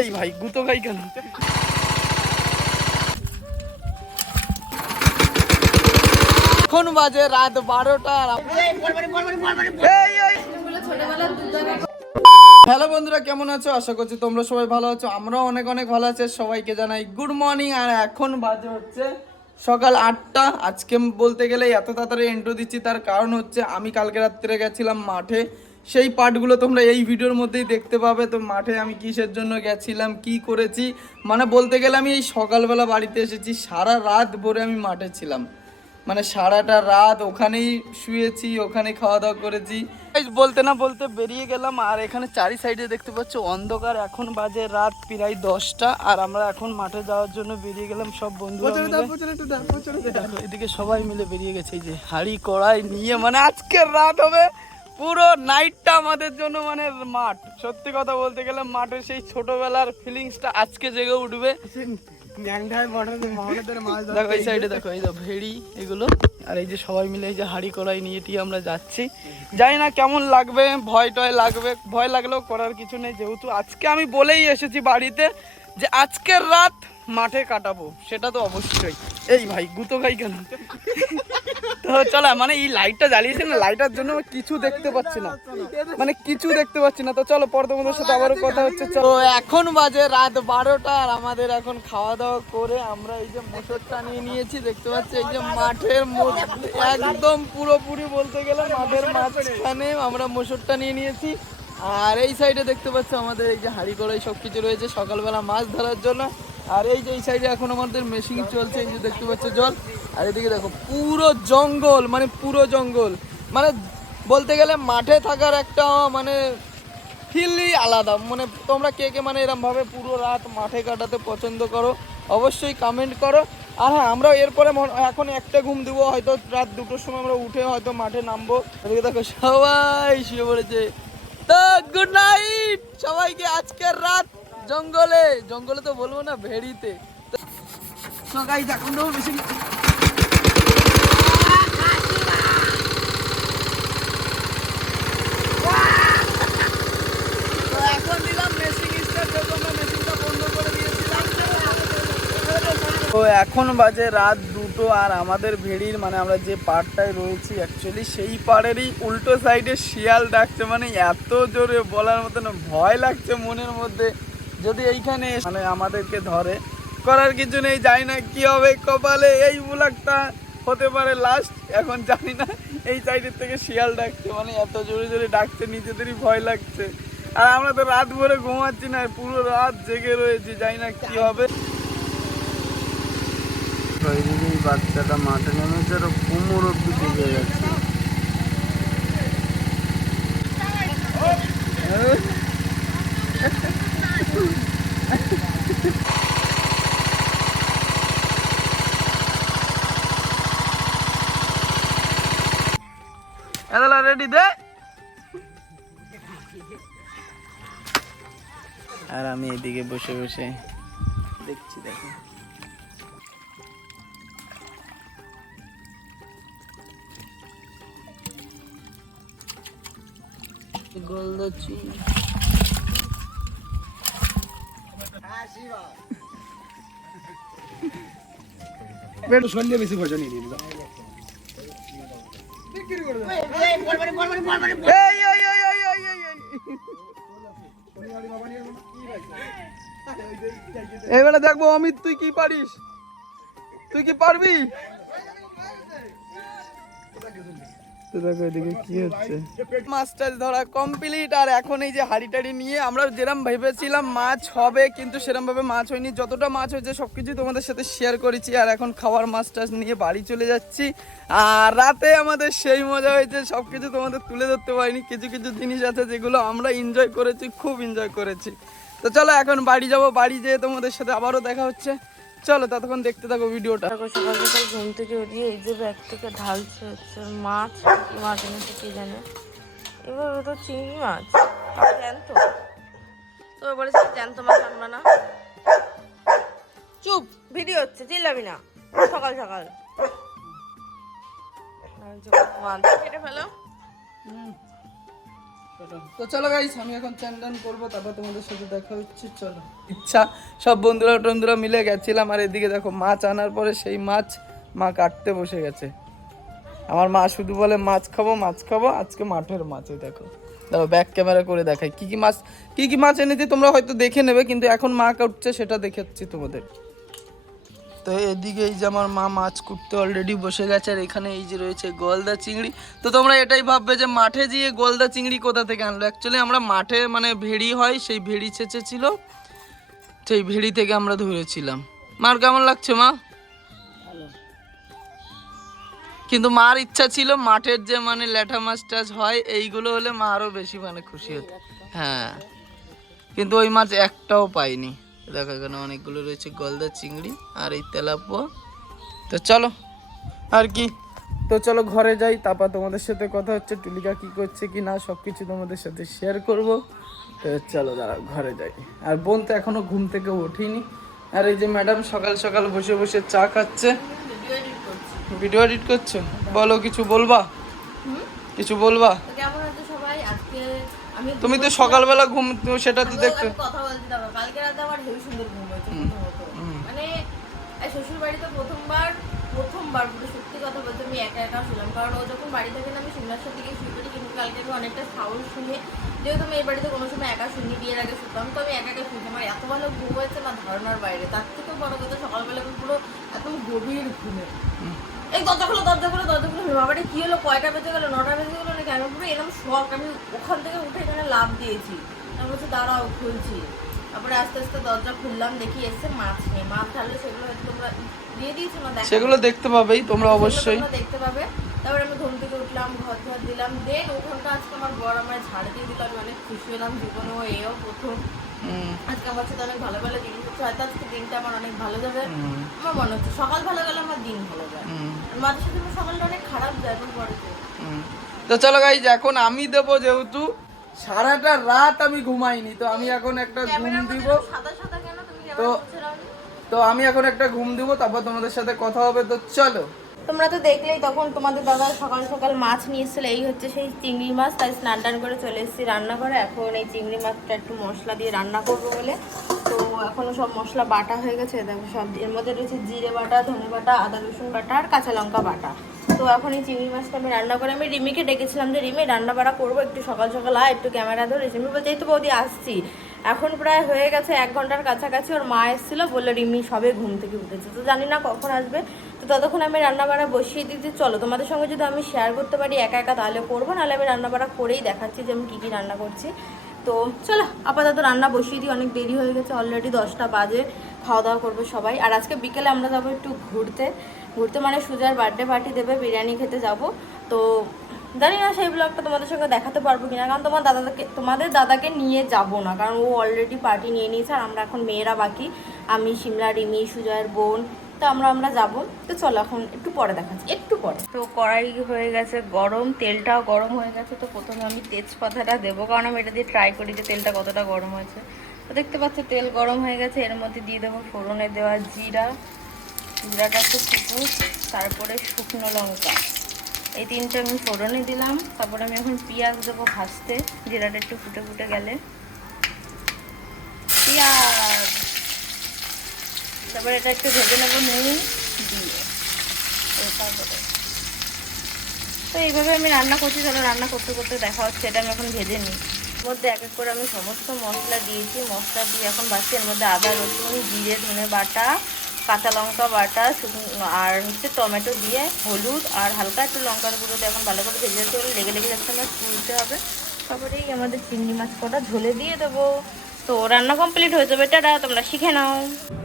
এই ভাই, গুতো খাই কেন? এখন বাজে রাত বারোটা। হ্যালো বন্ধুরা, কেমন আছো? আশা করছি তোমরা সবাই ভালো আছো। আমরাও অনেক অনেক ভালো আছি। সবাইকে জানাই গুড মর্নিং আর এখন বাজে হচ্ছে সকাল আটটা। আজকে বলতে গেলে এত তাড়াতাড়ি এন্ট্রো দিচ্ছি, তার কারণ হচ্ছে আমি কালকে রাত্রে গেছিলাম মাঠে। সেই পার্টগুলো তোমরা এই ভিডিওর মধ্যেই দেখতে পাবে। তো মাঠে আমি কিসের জন্য গেছিলাম কি করেছি? মানে বলতে গেলে আমি এই সকালবেলা বাড়িতে এসেছি সারা রাত ভরে আমি মাঠে ছিলাম। মানে সারাটা রাত ওখানেই শুয়েছি ওখানে খাওয়া দাওয়া করেছি বলতে না বলতে বেরিয়ে গেলাম আর এখানে চারি সাইডে দেখতে পাচ্ছ অন্ধকার। এখন বাজে রাত প্রায় দশটা আর আমরা এখন মাঠে যাওয়ার জন্য বেরিয়ে গেলাম সব বন্ধু এদিকে সবাই মিলে বেরিয়ে গেছে এই যে হাড়ি কড়াই নিয়ে মানে আজকের রাত হবে। পুরো নাইটটা আমাদের জন্য মানে মাঠ। সত্যি কথা বলতে গেলে মাঠের সেই ছোটবেলার ফিলিংসটা আজকে জেগে উঠবে। দেখো এই সাইডে দেখো এই ভেড়ি এগুলো। আর এই যে সবাই মিলে এই যে হাড়ি কড়াই নিয়ে টিয়ে আমরা যাচ্ছি। জানি না কেমন লাগবে ভয় টয় লাগবে ভয় লাগলেও করার কিছু নেই। যেহেতু আজকে আমি বলেই এসেছি বাড়িতে যে আজকের রাত মাঠে কাটাবো সেটা তো অবশ্যই। এই ভাই গুতো খাই কেন? তো চলো মানে এই লাইটটা জ্বালিয়েছে না লাইটার জন্য কিছু দেখতে পাচ্ছি না। মানে কিছু দেখতে পাচ্ছি না। তো চলো পরে তোমাদের সাথে আবারও কথা হচ্ছে তো এখন বাজে রাত বারোটা আর আমাদের এখন খাওয়া দাওয়া করে আমরা এই যে মোটরটা নিয়ে নিয়েছি, দেখতে পাচ্ছি, এই যে মাঠের মধ্যে, একদম পুরোপুরি বলতে গেলে মাঠের মাঝখানে আমরা মোটরটা নিয়ে নিয়েছি। আর এই সাইডে দেখতে পাচ্ছ, আমাদের এই যে হাড়ি কড়াই সব কিছু রয়েছে, সকালবেলা মাছ ধরার জন্য। আর এই যে এই সাইডে এখন আমাদের মেশিন চলছে, এই যে দেখতে পাচ্ছ জল। আর এদিকে দেখো, পুরো জঙ্গল মানে পুরো জঙ্গল। মানে বলতে গেলে মাঠে থাকার একটা মানে ফিলই আলাদা। মানে তোমরা কে কে মানে এরম ভাবে পুরো রাত মাঠে কাটাতে পছন্দ করো, অবশ্যই কমেন্ট করো। আর হ্যাঁ আমরা এরপরে এখন একটা ঘুম দেবো, হয়তো রাত দুটোর সময় আমরা উঠে হয়তো মাঠে নামবো। এদিকে দেখো, সবাই শুয়ে পড়েছে। তো গুড নাইট সবাইকে আজকের রাত জঙ্গলে জঙ্গলে তো বলব না ভেড়িতে। তো গাইজ এখন তো বেশি তো এখন বাজে রাত দুটো আর আমাদের ভেড়ির মানে আমরা যে পাড়টায় রয়েছি অ্যাকচুয়ালি সেই পাড়েরই উল্টো সাইডে শিয়াল ডাকছে। মানে এত জোরে বলার মতন ভয় লাগছে মনের মধ্যে। যদি এইখানে মানে আমাদেরকে ধরে, করার কিছু নেই, জানি না কি হবে, কপালে এই বুলাকটা হতে পারে লাস্ট এখন জানি না, এই সাইডের থেকে শিয়াল ডাকছে মানে এত জোরে জোরে ডাকছে, নিজেদেরই ভয় লাগছে। আর আমরা তো রাত ভরে ঘুমাচ্ছি না, পুরো রাত জেগে রয়েছি, জানি না কি হবে। বাচ্চাটা মাঠে নেমেছে, আর কোমর অব্দি ডুবে যাচ্ছে আমি এদিকে বসে বসে দেখছি দেখো। গোলদচি একটু সন্ধ্যে বেশি নিয়ে এবারে দেখব, অমিত, তুই কি পারিস? তুই কি পারবি? দেখো মাছ টাছ ধরা কমপ্লিট আর এখন এই যে হাড়ি টাড়ি নিয়ে আমরা যেরকম ভেবেছিলাম মাছ হবে, কিন্তু সেরকম ভাবে মাছ হয়নি। যতটা মাছ হয়েছে সবকিছু তোমাদের সাথে শেয়ার করেছি, আর এখন খাওয়ার মাছ টাছ নিয়ে বাড়ি চলে যাচ্ছি। আর রাতে আমাদের সেই মজা হয়েছে, সবকিছু তোমাদের তুলে ধরতে পারিনি। কিছু কিছু জিনিস আছে যেগুলো আমরা এনজয় করেছি, খুব এনজয় করেছি। তো চলো এখন বাড়ি যাব বাড়ি যেয়ে তোমাদের সাথে আবারও দেখা হচ্ছে। চলো ততক্ষণ দেখতে থাকো ভিডিওটা। সকাল সকাল ঘুম থেকে উঠিয়ে এই যে ব্যাগ থেকে ঢালছে হচ্ছে মাছ কি মাছ এনেছে কি জানে। এবার ওটা চিংড়ি মাছ জ্যান্ত। তো বলেছে জ্যান্ত মাছ আনবে না। চুপ ভিডিও হচ্ছে চিল্লাবি না। সকাল সকাল। মাছ কেটে ফেলো। তো চলো গাইস আমি এখন চান টান করব, তারপর তোমাদের সাথে দেখা হচ্ছে, চলো। ইচ্ছা, সব বন্ধুরা টন্ধুরা মিলে গেছিলাম, আর এদিকে দেখো মাছ আনার পরে সেই মাছ মা কাটতে বসে গেছে। আমার মা শুধু বলে, মাছ খাব মাছ খাব, আজকে মাঠের মাছ, এই দেখো। দেখো ব্যাক ক্যামেরা করে দেখাই, কি কি মাছ, কি কি মাছ এনেছি তোমরা হয়তো দেখে নেবে, কিন্তু এখন মা কাটছে, সেটা দেখাচ্ছি তোমাদের। তো এদিকে এই যে আমার মা মাছ কুটতে অলরেডি বসে গেছে, আর এখানে এই যে রয়েছে গলদা চিংড়ি। তো তোমরা এটাই ভাববে যে মাঠে গিয়ে গলদা চিংড়ি কোথা থেকে আনলো? অ্যাকচুয়ালি আমরা মাঠে মানে ভেড়ি হয়, সেই ভেড়ি ছেঁচে ছিল সেই ভেড়ি থেকে আমরা ধরেছিলাম। মার কেমন লাগছে মা? কিন্তু মার ইচ্ছা ছিল মাঠের যে মানে ল্যাঠা মাছ টাছ হয়, এইগুলো হলে মা আরও বেশি মানে খুশি হতো। হ্যাঁ। কিন্তু ওই মাছ একটাও পাইনি। দেখো এখানে অনেকগুলো রয়েছে গলদা চিংড়ি আর এই তেলাপোয়া। তো চলো আর কি? তো চলো ঘরে যাই তারপর তোমাদের সাথে কথা হচ্ছে টুলিকা কি করছে কি না সব কিছু তোমাদের সাথে শেয়ার করব। তো চলো দাঁড়া ঘরে যাই। আর বোন তো এখনও ঘুম থেকে ওঠেনি। আর এই যে ম্যাডাম সকাল সকাল বসে বসে চা খাচ্ছে। ভিডিও এডিট করছ? বলো কিছু বলবা? কিছু বলবা? তুমি তো সকালবেলা ঘুম সেটা তো কথা বলতে যাব কালকে রাতে আমার হেভি সুন্দর ঘুম হয়েছে প্রথমত মানে এই শ্বশুর বাড়িতে প্রথমবার প্রথমবার পুরো সত্যি কথা বলতে আমি একা একা শুনলাম কারণ ও যখন বাড়ি থাকে না আমি সিমলার সাথে গিয়ে শুয়ে পড়ি, কিন্তু কালকে আমি অনেকটা সাউন্ড শুনে, যেহেতু আমি এই বাড়িতে কোনো সময় একা শুনি বিয়ের আগে শুনতাম তো আমি একা একা শুনতাম আমার এত ভালো ঘুম হয়েছে না ধারণার বাইরে। তার থেকেও বড় কথা, সকালবেলা আমি পুরো একদম গভীর ঘুমে। এই দরজা খোলো দরজা খোলো দরজা খোলো বাবারে, কি হলো? কয়টা বেজে গেলো? নটা বেজে গেলো নাকি? আমি পুরো এরকম শখ, আমি ওখান থেকে উঠে এখানে লাভ দিয়েছি। আমি বলছি, দাঁড়াও, খুলছি। তারপরে আস্তে আস্তে দরজা খুললাম দেখি এসছে মাছ নিয়ে মাছ ঢাললে সেগুলো হয়তো তোমরা দিয়ে দিয়েছ না সেগুলো দেখতে পাবেই তোমরা অবশ্যই। দেখতে পাবে। তারপরে আমি ঘুম থেকে উঠলাম ঘর ঘর দিলাম। দেন ওখানটা আজকে আমার বড় আমার ঝাড় দিয়ে দিল আমি অনেক খুশি হলাম জীবনে ও এও প্রথম। আজকে আমার সাথে অনেক ভালো ভালো জিনিস হচ্ছে হয়তো আজকে দিনটা আমার অনেক ভালো যাবে। আমার মনে হচ্ছে সকাল ভালো গেলে আমার দিন ভালো যায়। আর মাঝে সাথে আমার সকালটা অনেক খারাপ যায় আমার তো। চলো গাইজ এখন আমি দেবো যেহেতু সারাটা রাত আমি ঘুমাইনি তো আমি এখন একটা ঘুম দিব। তো? তো আমি এখন একটা ঘুম দিব তারপর তোমাদের সাথে কথা হবে তো চলো। তোমরা তো দেখলেই তখন তোমাদের দাদা সকাল সকাল মাছ নিয়ে এসেছিল এই হচ্ছে সেই চিংড়ি মাছ তাই স্নান টান করে চলে এসেছি রান্না করে এখন এই চিংড়ি মাছটা একটু মশলা দিয়ে রান্না করব বলে। তো এখনও সব মশলা বাটা হয়ে গেছে দেখো সব এর মধ্যে রয়েছে জিরে বাটা ধনে বাটা আদা রসুন বাটা আর কাঁচা লঙ্কা বাটা। তো এখন এই চিংড়ি মাছটা আমি রান্না করে, আমি রিমিকে ডেকেছিলাম যে, রিমি, রান্না বাড়া করব, একটু সকাল সকাল আয়, একটু ক্যামেরা ধরে। রিমি বলছে, এই তো বৌদি, আসছি। এখন প্রায় হয়ে গেছে এক ঘণ্টার কাছাকাছি, ওর মা এসেছিল, বলল, রিমি, সবে ঘুম থেকে উঠেছে। তো জানি না কখন আসবে। তো ততক্ষণ আমি রান্না বাড়া বসিয়ে দিতে চলো, তোমাদের সঙ্গে যদি আমি শেয়ার করতে পারি একা একা, তাহলে করব, নাহলে আমি রান্না বাড়া করেই দেখাচ্ছি যে, আমি কী কী রান্না করছি। তো চলো, আপাতত রান্না বসিয়ে দিই, অনেক দেরি হয়ে গেছে অলরেডি দশটা বাজে, খাওয়া দাওয়া করব সবাই। আর আজকে বিকেলে আমরা যাব একটু ঘুরতে। ঘুরতে মানে সুজার বার্থডে পার্টি দেবে, বিরিয়ানি খেতে যাব। তো জানি না সেই ব্লগটা তোমাদের সঙ্গে দেখাতে পারব কিনা, কারণ তোমার দাদাকে, তোমাদের দাদাকে নিয়ে যাব না, কারণ ও অলরেডি পার্টি নিয়ে নিয়েছে আর আমরা এখন মেয়েরা বাকি। আমি, সিমলা, রিমি, সুজয়ের বোন, তো আমরা আমরা যাব। তো চলো এখন একটু পরে দেখাচ্ছি, একটু পরে। তো কড়াই হয়ে গেছে গরম, তেলটাও গরম হয়ে গেছে, তো প্রথমে আমি তেজপাতাটা দেবো, কারণ আমি এটা দিয়ে ট্রাই করি যে তেলটা কতটা গরম হয়েছে। তো দেখতে পাচ্ছ তেল গরম হয়ে গেছে, এর মধ্যে দিয়ে দেবো ফোড়নে দেওয়া জিরা জিরাটা একটু ফুটুক তারপরে শুকনো লঙ্কা। এই তিনটে আমি ফোড়নে দিলাম, তারপরে আমি এখন পেঁয়াজ দেবো ভাজতে, জিরাটা একটু ফুটে ফুটে গেলে। পেঁয়াজ! তারপরে এটা একটু ভেজে নেব নুন দিয়ে। তারপরে তো এইভাবে আমি রান্না করছি, চলো রান্না করতে করতে দেখা হচ্ছে, এটা আমি এখন ভেজে নিই। মধ্যে এক এক করে আমি সমস্ত মশলা দিয়েছি, মশলা দিয়ে এখন বাড়ছি এর মধ্যে আদা, রসুন, জিরে, ধনে বাটা কাঁচা লঙ্কা বাটা আর হচ্ছে টমেটো দিয়ে হলুদ আর হালকা একটু লঙ্কার গুঁড়ো দিয়ে এখন ভালো করে ভেজে দিতে লেগে লেগে যাচ্ছে আমার তুলতে হবে। তারপরেই আমাদের চিংড়ি মাছ কটা ঝোলে দিয়ে দেবো। তো রান্না কমপ্লিট হয়ে যাবে, টাটা, তোমরা শিখে নাও।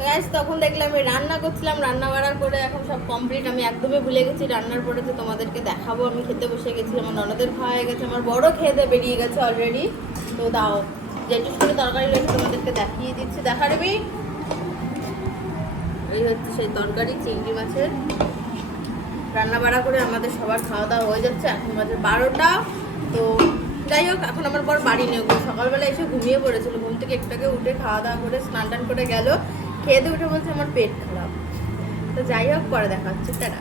গ্যাস তখন দেখলাম আমি রান্না করছিলাম, রান্না বাড়ার করে এখন সব কমপ্লিট আমি একদমই ভুলে গেছি, রান্নার পরে তো তোমাদেরকে দেখাবো। আমি খেতে বসে গেছি আমার ননদের খাওয়া হয়ে গেছে, আমার বড় দিয়ে বেরিয়ে গেছে অলরেডি তো দাও যেটুকু করে তরকারি রয়েছে তোমাদেরকে দেখিয়ে দিচ্ছি। দেখারবি এই হচ্ছে সেই তরকারি চিংড়ি মাছের। রান্না বাড়া করে আমাদের সবার খাওয়া দাওয়া হয়ে যাচ্ছে। এখন বাজে বারোটা। তো যাই হোক এখন আমার পর বাড়ি নেই ওগুলো সকালবেলা এসে ঘুমিয়ে পড়েছিল। ঘুম থেকে একটাকে উঠে খাওয়া দাওয়া করে স্নান টান করে গেল। খেয়ে দিয়ে উঠে বলছে আমার পেট খারাপ। তো যাই হোক পরে দেখা হচ্ছে। তারা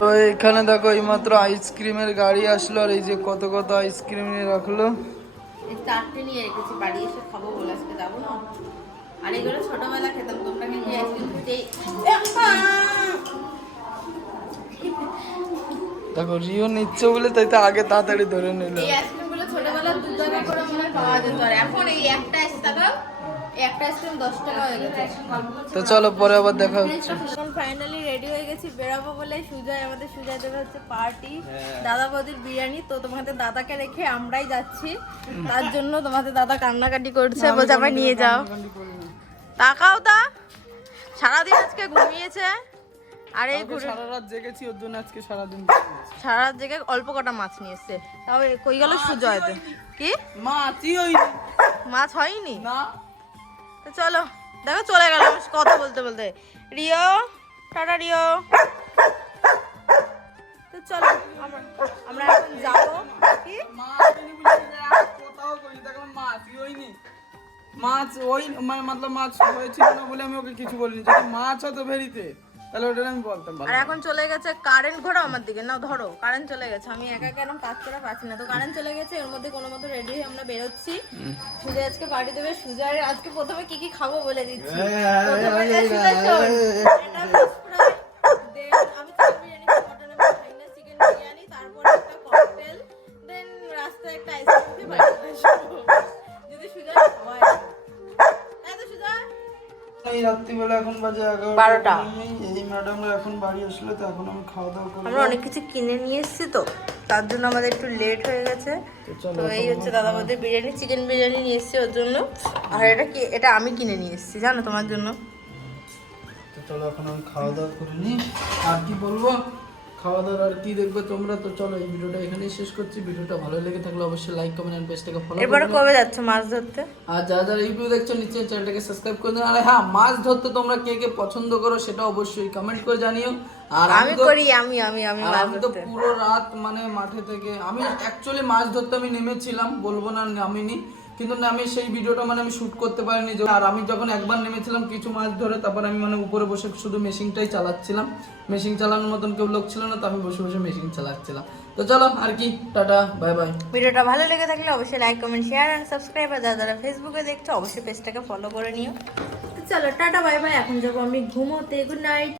তো এখানে দেখো এইমাত্র আইসক্রিমের গাড়ি আসলো আর এই যে কত কত আইসক্রিম নিয়ে রাখল। চারটে নিয়ে রেখেছি। বাড়ি এসে খাব বলে আজকে যাব না। আর এগুলো ছোটবেলা খেতাম তোমরা কিন্তু আইসক্রিম দেখো রিও নিচ্ছে বলে তাই তো আগে তাড়াতাড়ি ধরে নিল। এই আইসক্রিমগুলো ছোটবেলা দু টাকা করে মনে পাওয়া যেত আর এখন এই একটা আইসক্রিম একটা আইসক্রিম দশ টাকা হয়ে গেছে। তো চলো পরে আবার দেখা হচ্ছে। এখন ফাইনালি রেডি হয়ে গেছি বেরাবো বলে সুজয় আমাদের সুজয় দেবে হচ্ছে পার্টি দাদা বৌদির বিরিয়ানি তো তোমাদের দাদাকে রেখে আমরাই যাচ্ছি তার জন্য তোমাদের দাদা কান্নাকাটি করছে বলছে আমায় নিয়ে যাও। তাকাও তা। সারাদিন আজকে ঘুমিয়েছে। আর এই ঘুরে সারা রাত জেগেছি ওর জন্য আজকে সারাদিন সারা রাত জেগে অল্প কটা মাছ নিয়ে এসছে। তাও কই গেল সুজয় তো কি? মা তুই হইনি মাছ হয়নি? না। তো চলো দেখো চলে গেল কথা বলতে বলতে। Rio Tata Rio. তো চলো আমরা এখন যাব। কি? মা কোথাও কইনি দেখলাম মাছ তুই হইনি মাছ ওই মানে মতলব মাছ হয়েছিল না বলে আমি ওকে কিছু বলিনি। যদি মাছ হতো ভেরিতে তাহলে ওটা আমি বলতাম আর এখন চলে গেছে কারেন্ট ঘোড়া আমার দিকে। না ধরো কারেন্ট চলে গেছে। আমি একা কেন কাজ করা পাচ্ছি না। তো কারেন্ট চলে গেছে এর মধ্যে কোনো মতো রেডি হয়ে আমরা বেরোচ্ছি। সুজয় আজকে পার্টি দেবে। সুজয় আজকে প্রথমে কি কি খাব বলে দিচ্ছি। প্রথমে যে সুজয় শোন, এই রাত্রিবেলা এখন বাজে এগারোটা। এই ম্যাডামরা এখন বাড়ি আসলে তো এখন আমি খাওয়া দাওয়া করব। আমরা অনেক কিছু কিনে নিয়ে এসেছি তো তার জন্য আমাদের একটু লেট হয়ে গেছে। তো এই হচ্ছে দাদা বৌদির বিরিয়ানি চিকেন বিরিয়ানি নিয়ে এসেছি ওর জন্য। আর এটা কি এটা আমি কিনে নিয়ে এসেছি জানো তোমার জন্য। তো চলো এখন আমি খাওয়া দাওয়া করে নিই। আর কি বলব? খাওয়া দাওয়ার আর কি দেখবে তোমরা? তো চলো এই ভিডিওটা এখানেই শেষ করছি। ভিডিওটা ভালো লেগে থাকলে অবশ্যই লাইক কমেন্ট এন্ড পেজটাকে ফলো এরপরে কবে যাচ্ছ মাছ ধরতে? আর যারা যারা রিভিউ দেখছ নিচে চ্যানেলটাকে সাবস্ক্রাইব করে দিন আর হ্যাঁ মাছ ধরতে তোমরা কে কে পছন্দ করো সেটা অবশ্যই কমেন্ট করে জানিও। আর আমি করি আমি আমি আমি আমি তো পুরো রাত মানে মাঠে থেকে আমি অ্যাকচুয়ালি মাছ ধরতে আমি নেমেছিলাম বলব না নামিনি। কিন্তু না আমি সেই ভিডিওটা মানে আমি শুট করতে পারিনি যে- আর আমি যখন একবার নেমেছিলাম কিছু মাছ ধরে তারপর আমি মানে উপরে বসে শুধু মেশিনটাই চালাচ্ছিলাম। মেশিন চালানোর মতন কেউ লোক ছিল না তো আমি বসে বসে মেশিন চালাচ্ছিলাম। তো চলো আর কি টাটা বাই বাই ভিডিওটা ভালো লেগে থাকলে অবশ্যই like comment share and subscribe আর যারা যারা ফেসবুকে দেখছ অবশ্যই পেজটাকে ফলো করে নিও। তো চলো টাটা বাই বাই এখন যাব আমি ঘুমোতে। Good night